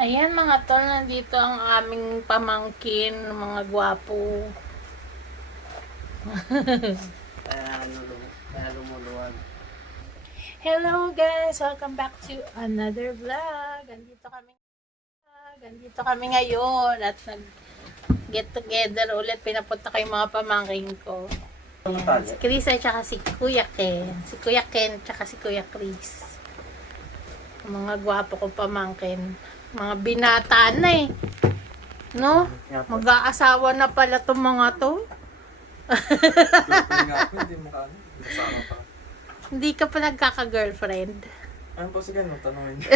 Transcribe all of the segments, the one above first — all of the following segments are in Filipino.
Ayan mga tol, nandito ang aming pamangkin, mga gwapo. Hello guys! Welcome back to another vlog. Andito kami Andito kami ngayon at nag get together ulit. Pinapunta yung mga pamangkin ko. Ayan, si Chris at saka si Kuya Ken. Si Kuya Ken at saka si Kuya Chris. Mga gwapo ko pamangkin. Mga binata na eh. No? Mag-aasawa na pala itong mga to. Hindi ka pa. Nagkaka-girlfriend. Ano po sige, no? Tanungin niyo.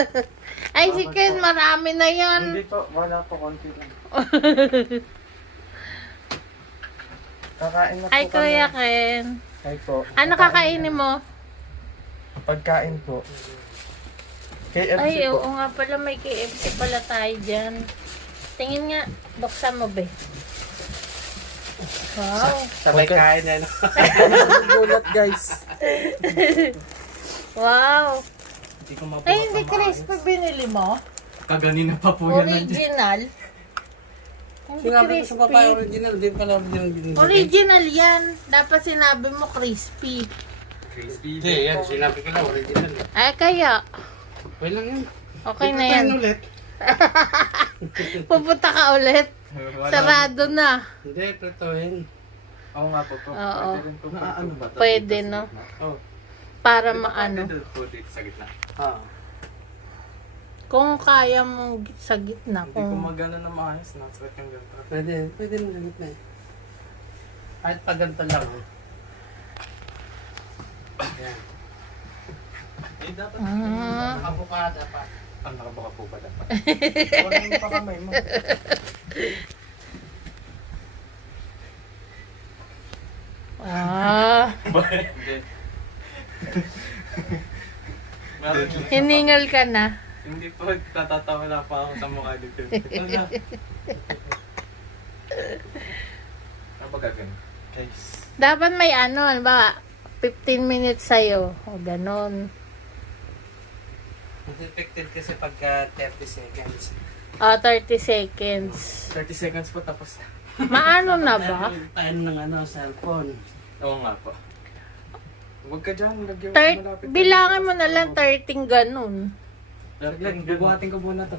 Ay, si Ken, marami na yan. Hindi po, wala po, konti lang. Kakain na po Ay, kami. Kuya Ken. Ay po. Ano kakainin mo? Pagkain po. KFC Ay, po. oo nga pala, may KFC pala tayo dyan. Tingin nga, buksan mo ba? Wow. Sabay kain yan. Gulat guys. Wow. Hindi ko mabuhat Ay, hindi crispy binili mo? Kaganina pa po yan. nandiyan. Original. Hindi Sinabi ko sa crispy. original, di pala original binili. Original yan. Dapat sinabi mo crispy. Crispy. Hindi, yan. Sinabi ko lang, original. Ay, kaya. Okay lang yan. Okay na yan. tayo ulit. Pupunta ka ulit. Wala. Sarado na. Hindi, pretohin. Oo nga po po. Oo. Pwede rin po. Na- ano ba to? Pwede, no? Oh. Para maano. Pwede po dito sa gitna. Ah. Kung kaya mong gi- sa gitna. Hindi ko Kung... magana na maayos. Nasakit yung ganito. Pwede, pwede mo gamit na eh. Kahit pa ganito lang. oh. Yan. Eh, dapat. Ah. Nakabukada pa. Ang nakabuka po ba dapat? Wala mo pa kamay mo. Ah, Hindi. Hiningal ka na. Hindi po, tatatawa na pa ako sa mukha dito. Ano ba gagawin? Guys. Dapat may ano, ano ba, 15 minutes sa'yo. O, ganon. Mas effective kasi pagka 30 seconds. O, 30 seconds. 30 seconds po tapos. Maano na ba? Time ng ano, cellphone. Oo nga po. Huwag ka dyan, lagyan Thir- malapit. bilangan mo na lang 13 ganon. Lagyan, bubuhatin ko muna to.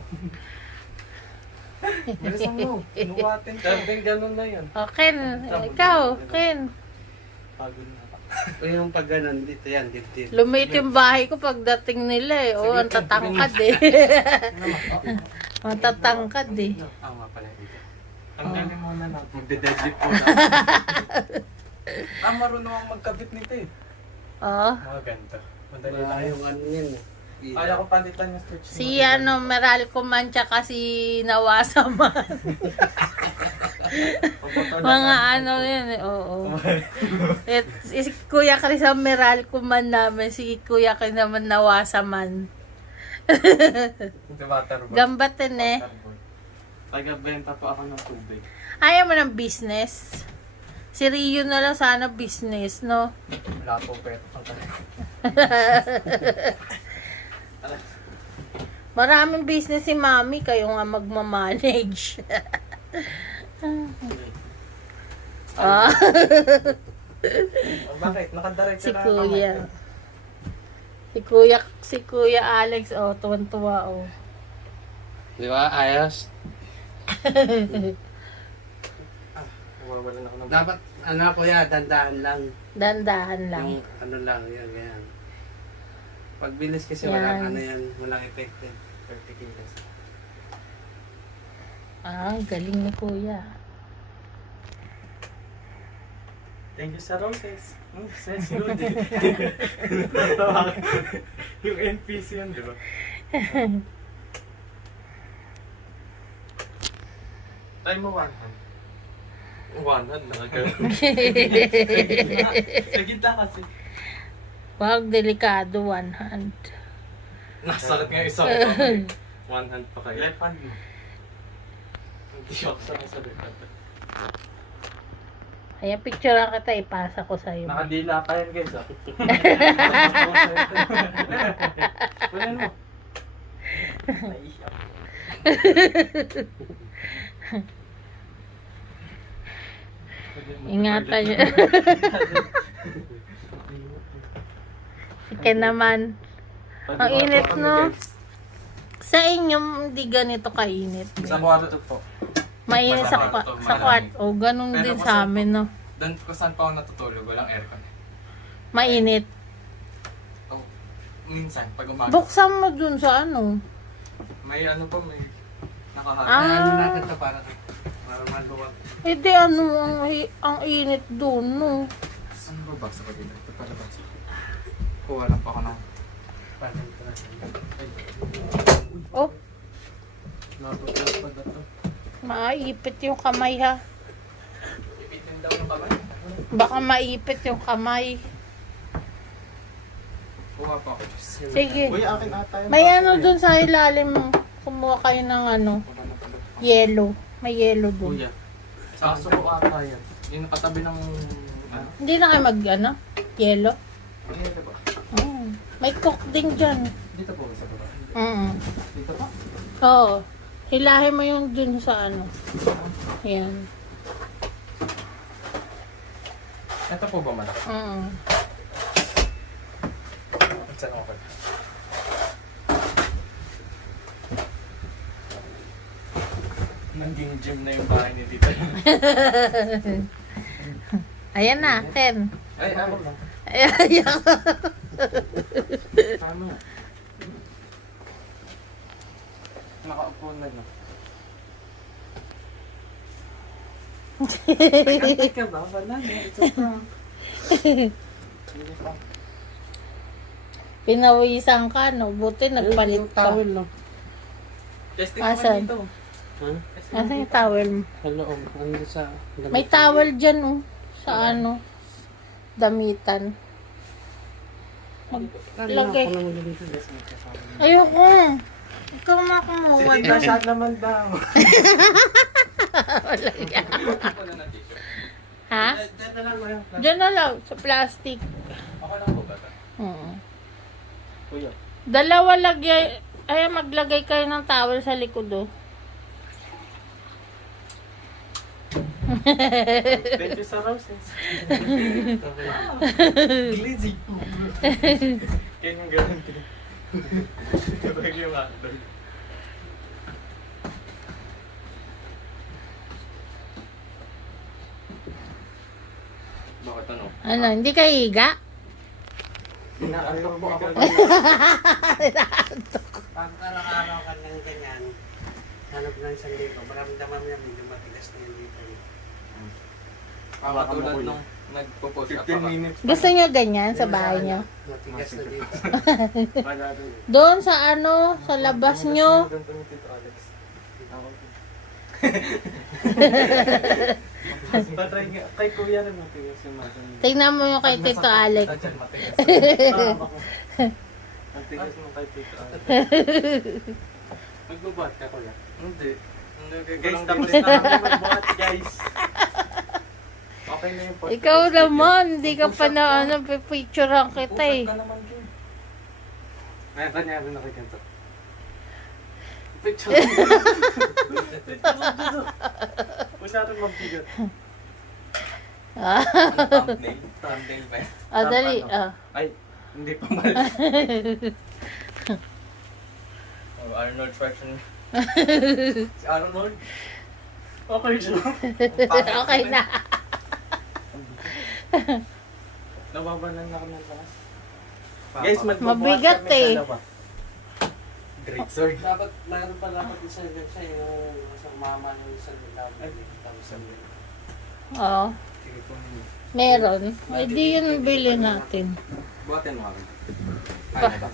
Bilisan mo, bubuhatin ko. Sabi ganun na yan. O, Ken, ikaw, Ken. Pagod na. O yung pag ganun, dito yan, dito. Lumit yung bahay ko pagdating nila eh. O, ang tatangkad eh. ang tatangkad eh. Ah, nga pala dito. Tanggalin muna natin. Magde-deadlift po na. ah, marunong akong magkabit nito eh. O, Mga ganito. Madali lang yun. yung ano yun. eh. Kaya ko palitan yung switch. si ano, Meral Kuman tsaka si Nawasa man. Mga ano yun eh, oo. At si Kuya Chris Meral Kuman namin, si Kuya Chris naman Nawasa man. Waterboard. Gambatin eh. Taga-benta po ako ng tubig. Ayaw mo ng business. Si Rio na lang sana business, no? Wala po pero Maraming business si Mami, kayo nga magmamanage. ah, Oh, bakit? Nakadiretso si na Kuya. Si Kuya, si Kuya Alex, oh, tuwan-tuwa, oh. Di ba? Ayos. Nawawalan ako ng... Dapat, ano ko yan, dandaan lang. Dandahan lang. Yung ano lang, yun, yan. Pag bilis kasi Yan. walang ano yan, walang effective. 30 kilos. Ah, ang galing ni Kuya. Thank you sa roses. Mm. Natawa ka. yung NPC yun, di ba? Try mo one hand. One hand, nakagano. Sa gitna kasi. Wag delikado, one hand. Nasakit nga isa. One hand pa kayo. Left hand mo. Hindi ako sa left hand. Ayan, picture lang kita, ipasa ko sa'yo. Nakadila pa yan guys ah. Mo. Ingatan niyo. Sige naman. Ang init, no? Sa inyo, hindi ganito kainit. Sa kwarto po. Mainit sa, kwa- sa kwarto. O, ganun Pero din kung sa amin, no? Doon ko saan pa ako natutulog, walang aircon. Mainit. Oh, minsan, pag umaga. Buksan mo dun sa ano. May ano po, may nakahalo. Ah. Ano natin ito para para maluwag. Eh di ano, ang, hi- ang init dun, no? Ano ba baksa ko dito? Ito pala baksa ko. Kuha lang po ako ng... Para ito natin. Oh, Napapalad pa na to. Maipit yung kamay, ha? Ipitin daw ng kamay. Baka maipit yung kamay. Kuha po ako. Sige. Uy, akin ata yun. May ano dun sa ilalim, kumuha kayo ng ano, yellow. May yellow dun. Kuya. Sa Sa ko ata yan. yung katabi ng... Ano? Hindi na kayo mag, ano, yellow. Ba? Mm. May cook din dyan. Dito po sa baba. Mm. Dito pa? Oo. Hilahin mo yung dun sa ano. Yan. Ito po ba malaki? Mm. Saan ako? Naging gym na yung bahay ni Tita. Ayan na, Ken. Ay, ako lang. Ayan, ayan. Tama. Nakaupo na no. Nagkantay ka ba? Wala na. It's a prank. Sige pa. Pinawisan ka, no? Buti nagpalit Yung ka. towel, no? Testing Asan? naman dito. Ha? Asan yung towel mo? Sa loob. Ano sa... May towel dyan, oh. Sa ano? Damitan. Dito. Ayoko. Ikaw na kumuha Sige, doon. shot naman daw. Wala yan. Ha? Diyan na lang, kuya. Diyan na lang, sa plastic. Ako lang po ba? Hmm. Kuya. Dalawa lagay, ay maglagay kayo ng towel sa likod, oh. Thank you sa roses. Glizzy. Kaya yung ganun. Kapag yung hotdog. Bakit ano? Ano, hindi ka higa? Inaantok po ako. Pag araw-araw ka ng ganyan, hanap ng isang dito, maramdaman yan, medyo matigas na yung dito. Mga tulad nung nagpo-post 15 minutes. Gusto nyo ganyan sa bahay nyo? Matigas na dito. Rin. Doon sa ano, sa labas nyo. Ganito ni Tito Alex. Ako. Patry nga. Kay kuya rin matigas yung. Tingnan mo yung kay Tito Alex. Dyan, matigas. Ako. Matigas mo kay Tito Alex. Magbubuhat ka, kuya? Hindi. Guys, tapos na kami magbuhat, guys. Okay na yung podcast. Ikaw naman, hindi ka pa na ano, pipicturean kita eh. Bukat ka naman, Jun. Ngayon, kanya rin nakikanto. Picture. Picture mo dito. Masyadong mabigat. Ah, thumbnail? Thumbnail ba yan? ah, dali. Ah. Ay, hindi pa mali. Oh, Arnold Schwarzenegger. Si Arnold. Okay siya. okay na. Nababanan na kami ng lakas. Guys, Mabigat kami eh. dalawa. Great sword. Dapat, mayroon pa dapat isa yun siya yung sa mama yung isa yung laban. Tapos sa Oo. Sige po. Meron. Ay, di yun bili natin. Buhatin mo kami. Kaya na ba?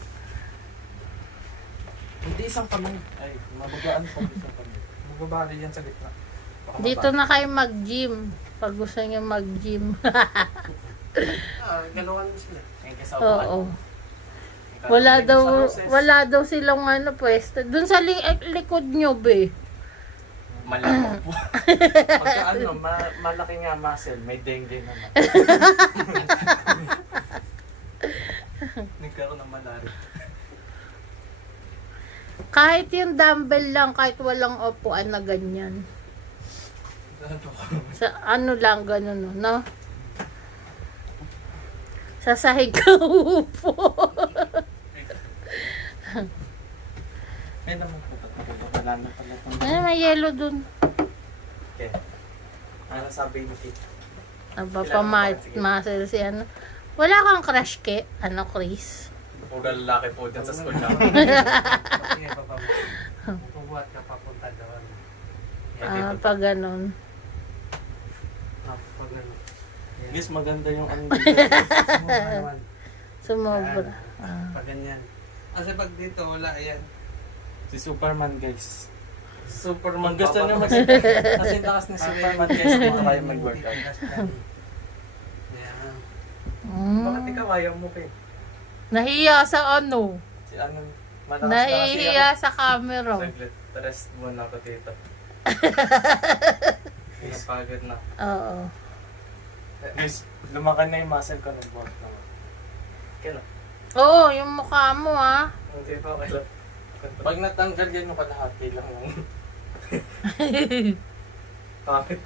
Hindi isang kamay. Ay, mabagaan pa isang kami. Magbabali yan sa gitna. Dito na kayo mag-gym. Pag gusto nyo mag-gym. Ah, galawan mo sila. Thank you sa upuan. Oo. Wala daw, wala daw silang ano pwesto. Dun sa li- eh, likod nyo, be. Malaki po. Pagka ano, ma- malaki nga muscle, may dengue naman. Nagkaroon ng malaria. Kahit yung dumbbell lang, kahit walang upuan na ganyan. Ano? Sa ano lang, ganun, no? Sa sahig ka upo. May naman po. Wala na pala. Ay, may yellow dun. Okay. Ano sabi ni Kate? Aba pa ma muscle si ano. Wala kang crush ke, ano, Chris? Puro lalaki po dyan sa school namin. Kasi pa pa. Pubuhat ka papunta doon. Ah, pag ganun. Ah, pag ano. Yan. Guys, maganda yung ano Sumubra naman. Sumobra. Ah. Pag ganyan. Kasi pag dito, wala yan. Si Superman, guys. Superman. Gusto nyo mag Kasi lakas ni Superman, guys. Dito kayo mag-workout. Yan. Bakit Mm. ikaw ayaw mo, Kate? Nahiya sa ano? Si ano? Malakas na Nahihiya sa camera. Saglit. Rest muna ako dito. Napagod na. Oo. Guys, lumakan na yung muscle ko ng buhat naman. Kaya Oo, yung mukha mo ah. Hindi pa okay lang. Pag natanggal yan yung kalahati lang yung pangit.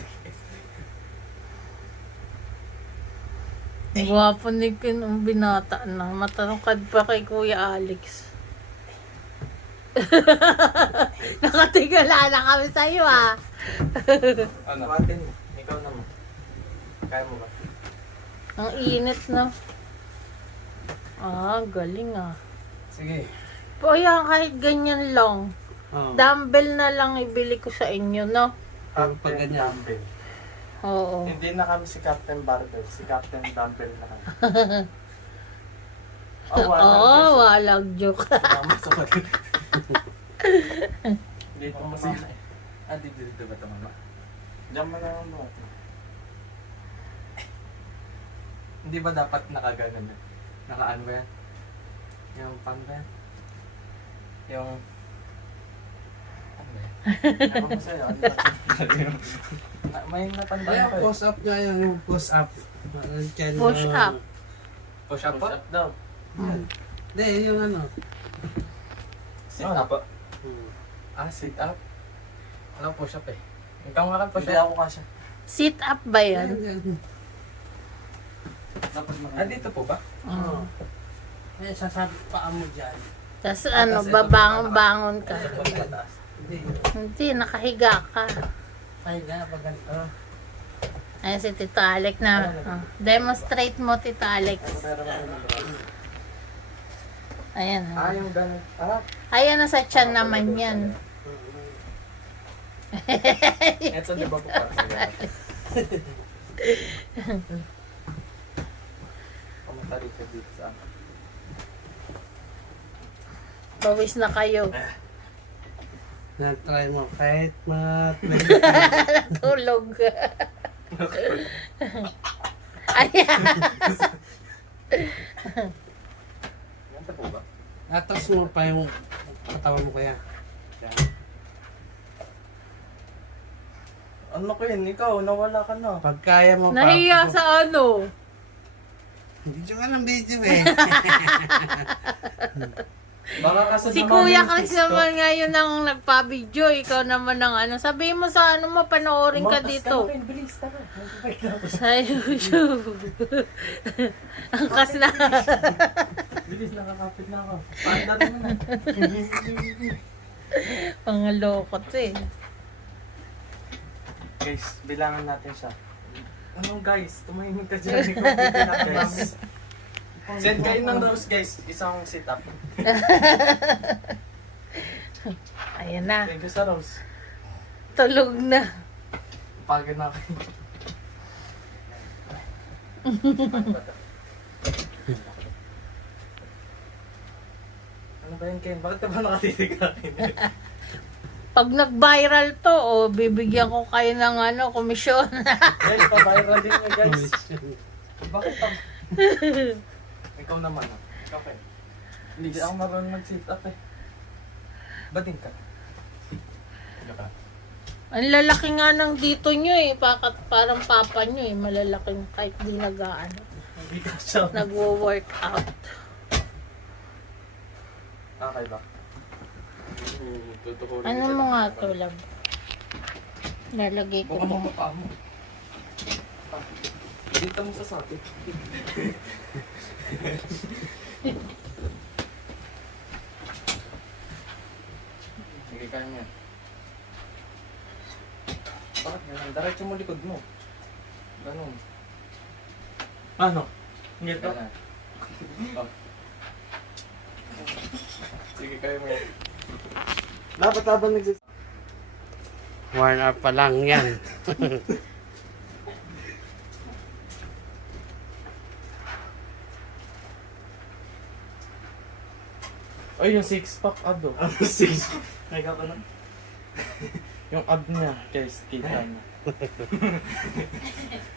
Gwapo ni Kin ang binata na. Matanongkad pa kay Kuya Alex. Nakatigala na kami sa iyo ah. Ano? Atin mo. Ikaw naman. Kaya mo ba? Ang init na. Ah, galing ah. Sige. O yan, kahit ganyan lang. Oh. Dumbbell na lang ibili ko sa inyo, no? Pero pag ganyan. Dumbbell. Oo. Hindi na kami si Captain Barbell. Si Captain Dumbbell na kami. Oh, walang joke. Mama sa pag- Dito mo siya. Ah, dito, dito ba ito mama? Diyan mo lang ba? Hindi ba dapat nakaganon eh? Nakaano ba yan? Yung pan ba yan? Yung... Ano ba yan? Ewan ko sa'yo. Ano ba ito? Na- May natanda Kaya ko eh. push up nga yan, yung push up. Push up. Push up pa? daw. Yan. Hindi, yung ano. Sit up. Hmm. Ah, sit up? Alam push up eh. Ikaw nga kan push up. Hindi ako kasha. Sit up ba Yan, yan? yan. Ah, dito po ba? Oo. Eh, sasabi pa mo dyan. Tapos ano, babangon-bangon ka. Hindi. Hindi, nakahiga ka. Ay, nga, pag ganito. Ayan si Tito Alex na. oh. Demonstrate mo, Tito Alex. Ayan. Ah, yung ganun. Ah, Ayan na sa tiyan naman yan. eto di ba po para sa ka dito sa akin. Pawis na kayo. Na-try mo kahit mga Tulog. Ayan. Atras mo pa yung katawan mo kaya. Yan. Ano ko yun? Ikaw, nawala ka na. Pag kaya mo pa. Nahiya sa ano? Video ka ng video eh. Baka kasi Si naman Kuya yung Chris TikTok. naman ngayon ang nagpa-video. Ikaw naman ang ano. Sabihin mo sa ano mo, panoorin ka dito. na, Bilis, tara. Wait lang. Sa YouTube. ang kas na. Bilis, nakakapit na ako. Paandar mo na. Mga loko to eh. Guys, bilangan natin siya. Anong guys? Tumahimik ka dyan. Ikaw, bibilang guys. Send kayo ng rose guys. Isang sit up. Ayan na. Thank you sa rose. Tulog na. Pagod na ako. ano ba yun, Ken? Bakit ka ba nakatitig akin? Pag nag-viral to, oh, bibigyan ko kayo ng ano, komisyon. guys, pa-viral din niya, guys. Bakit pa? Ikaw naman, ah. Ikaw. Hindi ako marunong mag-sit up, eh. Bading ka. Ano ka? Ang lalaki nga ng dito nyo eh. Pakat parang papa nyo eh. Malalaking kahit di nag-ano. Hindi. Nagwo-workout. Okay ba? Hmm, tutukurin Ano kita mo ng nga to, love? Lalagay ko Buka mo na. mukha mo. Ah, Dito mo sa sabi. Sige, kaya niya. Bakit ganun? Diretso mo likod mo. Ganun. Ano? Ganito? Ganun. Oh. Sige, kaya mo yan. Dapat habang nagsis... Warm up pa lang yan. Ay, yung six pack ab oh. Ano six? Nagawa ka na? Yung ab niya, guys, kita mo.